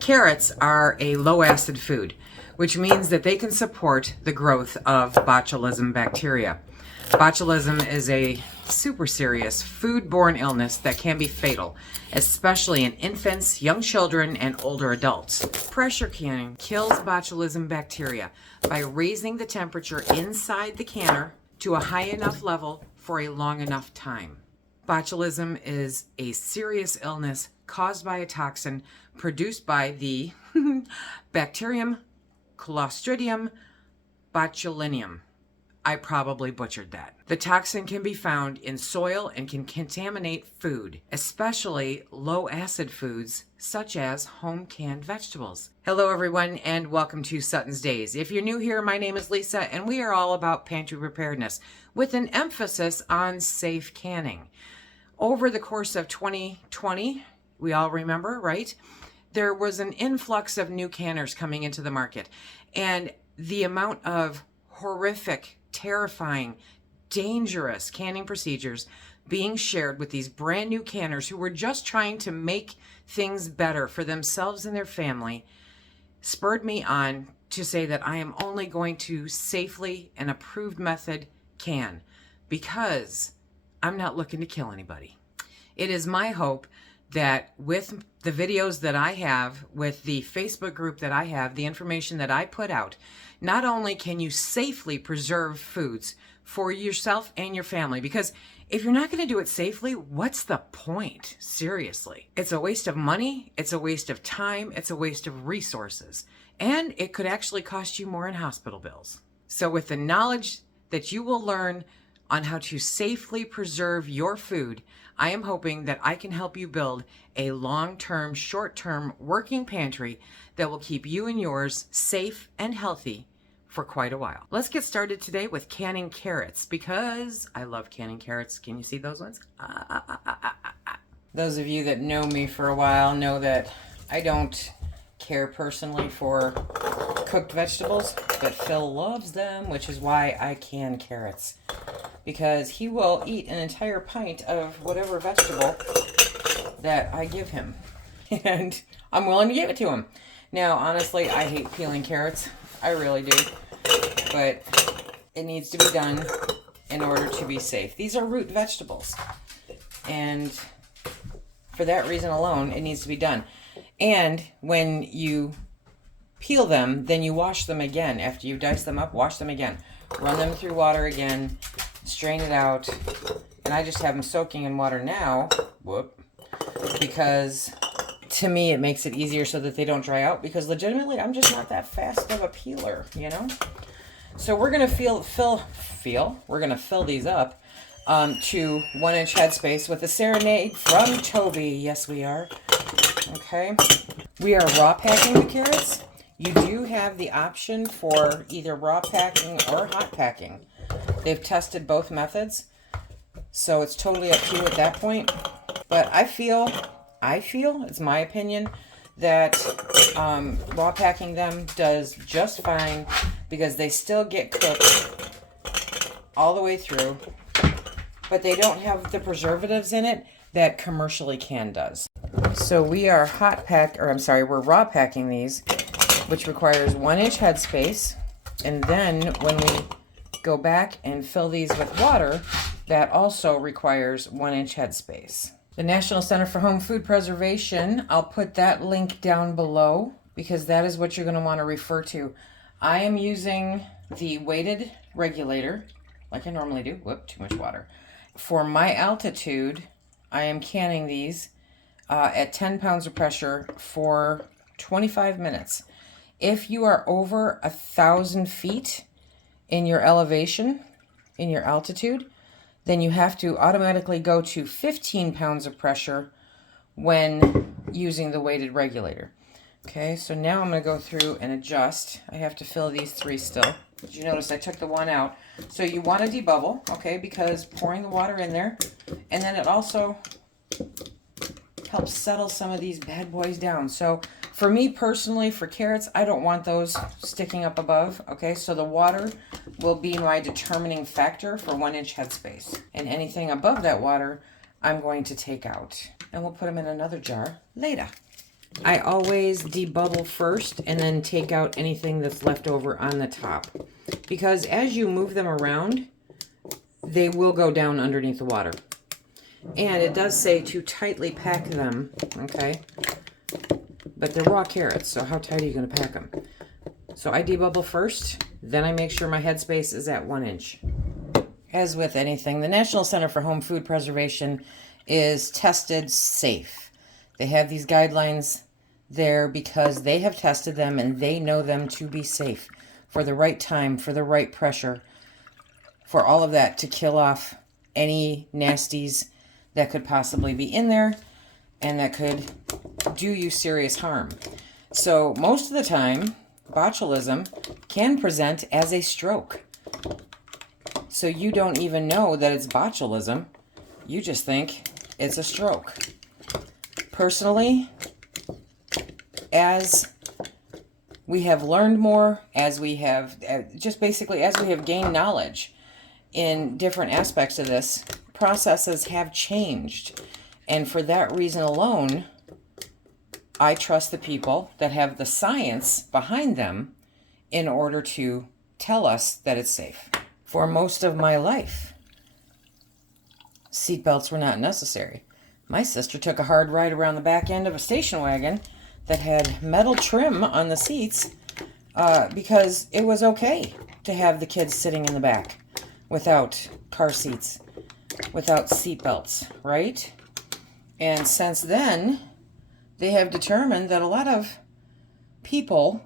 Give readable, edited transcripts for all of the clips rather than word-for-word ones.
Carrots are a low acid food, which means that they can support the growth of botulism bacteria. Botulism is a super serious foodborne illness that can be fatal, especially in infants, young children, and older adults. Pressure canning kills botulism bacteria by raising the temperature inside the canner to a high enough level for a long enough time. Botulism is a serious illness caused by a toxin produced by the bacterium Clostridium botulinum. I probably butchered that. The toxin can be found in soil and can contaminate food, especially low-acid foods such as home canned vegetables. Hello everyone and welcome to SuttonsDaze. If you're new here, my name is Lisa and we are all about pantry preparedness with an emphasis on safe canning. Over the course of 2020, we all remember, right? There was an influx of new canners coming into the market, and the amount of horrific, terrifying, dangerous canning procedures being shared with these brand new canners who were just trying to make things better for themselves and their family spurred me on to say that I am only going to safely and approved method can, because I'm not looking to kill anybody. It is my hope that with the videos that I have, with the Facebook group that I have, the information that I put out, not only can you safely preserve foods for yourself and your family, because if you're not going to do it safely, what's the point? Seriously. It's a waste of money, it's a waste of time, it's a waste of resources, and it could actually cost you more in hospital bills. So with the knowledge that you will learn on how to safely preserve your food, I am hoping that I can help you build a long-term, short-term working pantry that will keep you and yours safe and healthy for quite a while. Let's get started today with canning carrots, because I love canning carrots. Can you see those ones? Those of you that know me for a while know that I don't care personally for cooked vegetables, but Phil loves them, which is why I can carrots. Because he will eat an entire pint of whatever vegetable that I give him. And I'm willing to give it to him. Now, honestly, I hate peeling carrots. I really do. But it needs to be done in order to be safe. These are root vegetables. And for that reason alone, it needs to be done. And when you peel them, then you wash them again. After you dice them up, wash them again. Run them through water again. Strain it out, and I just have them soaking in water now, because to me it makes it easier so that they don't dry out, because legitimately I'm just not that fast of a peeler, you know? So we're going to fill these up to 1-inch headspace with a serenade from Toby. Yes, we are. Okay. We are raw packing the carrots. You do have the option for either raw packing or hot packing. They've tested both methods, so it's totally up to you at that point. But I feel, it's my opinion, that raw packing them does just fine, because they still get cooked all the way through, but they don't have the preservatives in it that commercially canned does. So we are we're raw packing these, which requires 1-inch headspace, and then when we go back and fill these with water, that also requires 1-inch headspace. The National Center for Home Food Preservation, I'll put that link down below, because that is what you're going to want to refer to. I am using the weighted regulator, like I normally do. Whoop, too much water. For my altitude, I am canning these at 10 pounds of pressure for 25 minutes. If you are over 1,000 feet in your elevation, in your altitude, then you have to automatically go to 15 pounds of pressure when using the weighted regulator. Okay, so now I'm going to go through and adjust. I have to fill these 3 still. Did you notice I took the 1 out? So you want to debubble, okay, because pouring the water in there, and then it also helps settle some of these bad boys down. So for me personally, for carrots, I don't want those sticking up above, okay? So the water will be my determining factor for 1-inch headspace. And anything above that water, I'm going to take out. And we'll put them in another jar later. I always debubble first and then take out anything that's left over on the top. Because as you move them around, they will go down underneath the water. And it does say to tightly pack them, okay? But they're raw carrots, so how tight are you going to pack them? So I debubble first, then I make sure my headspace is at 1 inch. As with anything, the National Center for Home Food Preservation is tested safe. They have these guidelines there because they have tested them and they know them to be safe for the right time, for the right pressure, for all of that to kill off any nasties that could possibly be in there and that could do you serious harm. So most of the time, botulism can present as a stroke. So you don't even know that it's botulism. You just think it's a stroke. Personally, as we have learned more, as we have, just basically as we have gained knowledge in different aspects of this, processes have changed. And for that reason alone, I trust the people that have the science behind them in order to tell us that it's safe. For most of my life, seatbelts were not necessary. My sister took a hard ride around the back end of a station wagon that had metal trim on the seats because it was okay to have the kids sitting in the back without car seats, without seatbelts, right? And since then, they have determined that a lot of people,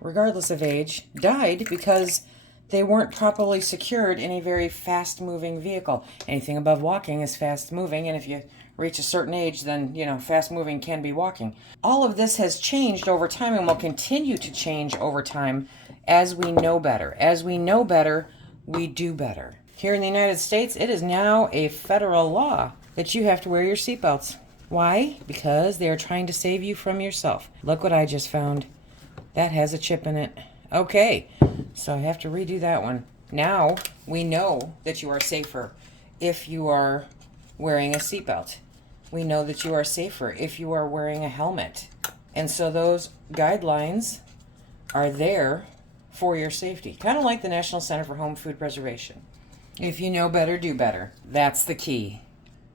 regardless of age, died because they weren't properly secured in a very fast-moving vehicle. Anything above walking is fast-moving, and if you reach a certain age, then, you know, fast-moving can be walking. All of this has changed over time and will continue to change over time as we know better. As we know better, we do better. Here in the United States, it is now a federal law that you have to wear your seatbelts. Why? Because they are trying to save you from yourself. Look what I just found. That has a chip in it. Okay, so I have to redo that one. Now we know that you are safer if you are wearing a seatbelt. We know that you are safer if you are wearing a helmet. And so those guidelines are there for your safety. Kind of like the National Center for Home Food Preservation. If you know better, do better. That's the key.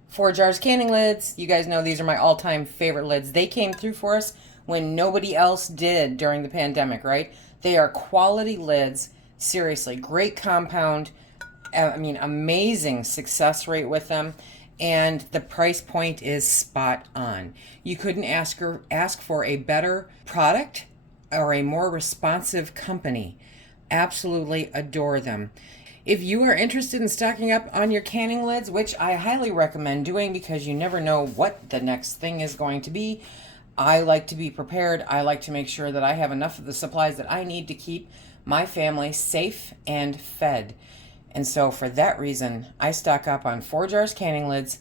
4 jars canning lids. You guys know these are my all-time favorite lids. They came through for us when nobody else did during the pandemic, right? They are quality lids. Seriously, great compound. I mean, amazing success rate with them. And the price point is spot on. You couldn't ask for a better product or a more responsive company. Absolutely adore them. If you are interested in stocking up on your canning lids, which I highly recommend doing because you never know what the next thing is going to be, I like to be prepared. I like to make sure that I have enough of the supplies that I need to keep my family safe and fed. And so for that reason, I stock up on 4 jars canning lids,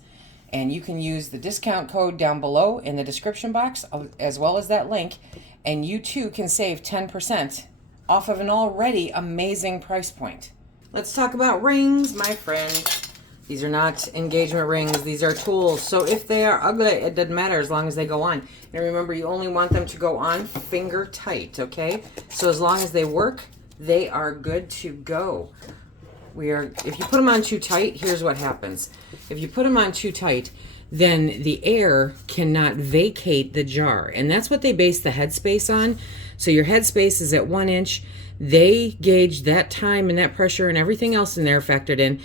and you can use the discount code down below in the description box as well as that link, and you too can save 10% off of an already amazing price point. Let's talk about rings, my friend. These are not engagement rings. These are tools. So if they are ugly, it doesn't matter as long as they go on. And remember, you only want them to go on finger tight, okay? So as long as they work, they are good to go. If you put them on too tight, here's what happens. If you put them on too tight, then the air cannot vacate the jar. And that's what they base the headspace on. So your headspace is at 1 inch. They gauge that time and that pressure and everything else in there factored in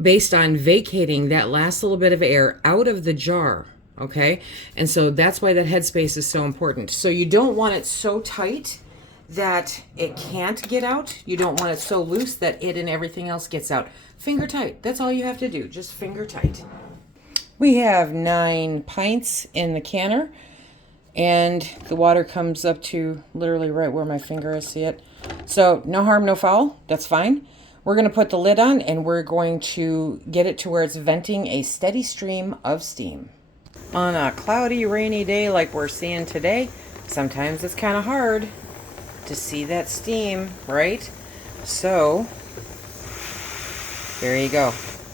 based on vacating that last little bit of air out of the jar, okay? And so that's why that headspace is so important. So you don't want it so tight that it can't get out. You don't want it so loose that it and everything else gets out. Finger tight. That's all you have to do. Just finger tight. We have 9 pints in the canner, and the water comes up to literally right where my finger is. See it? So no harm, no foul. That's fine. We're going to put the lid on, and we're going to get it to where it's venting a steady stream of steam. On a cloudy, rainy day like we're seeing today, sometimes it's kind of hard to see that steam, right? So, there you go.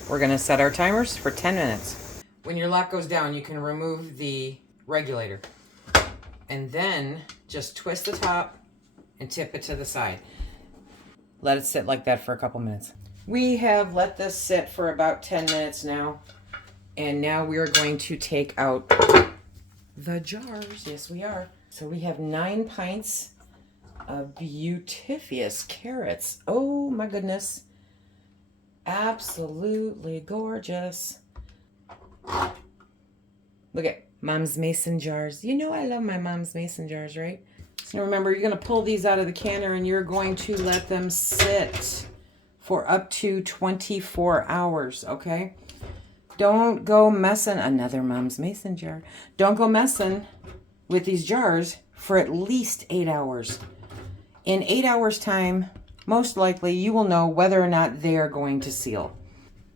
We're going to set our timers for 10 minutes. When your lock goes down, you can remove the regulator. And then just twist the top and tip it to the side. Let it sit like that for a couple minutes. We have let this sit for about 10 minutes now. And now we are going to take out the jars. Yes, we are. So we have 9 pints of beautiful carrots. Oh my goodness. Absolutely gorgeous. Look at Mom's mason jars. You know I love my Mom's mason jars, right? So remember, you're going to pull these out of the canner and you're going to let them sit for up to 24 hours, okay? Don't go messing, another Mom's mason jar. Don't go messing with these jars for at least 8 hours. In 8 hours time, most likely you will know whether or not they are going to seal.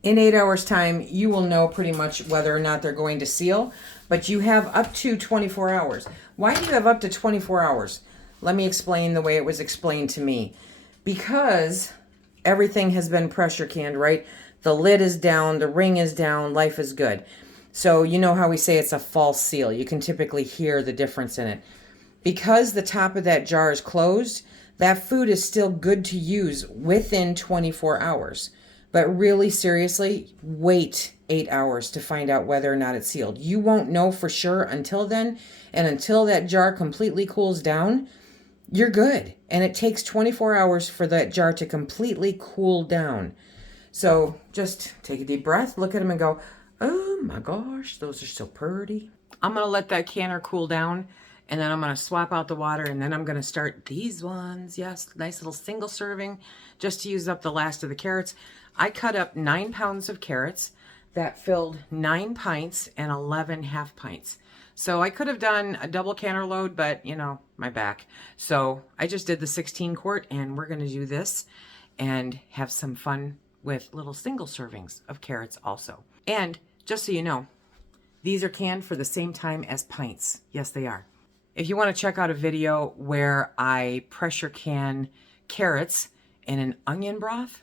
In 8 hours time, you will know pretty much whether or not they're going to seal, but you have up to 24 hours. Why do you have up to 24 hours? Let me explain the way it was explained to me. Because everything has been pressure canned, right? The lid is down, the ring is down, life is good. So you know how we say it's a false seal. You can typically hear the difference in it. Because the top of that jar is closed, that food is still good to use within 24 hours. But really, seriously, wait 8 hours to find out whether or not it's sealed. You won't know for sure until then, and until that jar completely cools down, you're good. And it takes 24 hours for that jar to completely cool down. So just take a deep breath, look at them and go, oh my gosh, those are so pretty. I'm going to let that canner cool down, and then I'm going to swap out the water, and then I'm going to start these ones. Yes, nice little single serving, just to use up the last of the carrots. I cut up 9 pounds of carrots that filled 9 pints and 11 half pints. So I could have done a double canner load, but you know, my back. So I just did the 16 quart, and we're going to do this and have some fun with little single servings of carrots also. And just so you know, these are canned for the same time as pints. Yes, they are. If you want to check out a video where I pressure can carrots in an onion broth,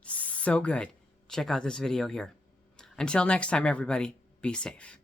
so good. Check out this video here. Until next time, everybody, be safe.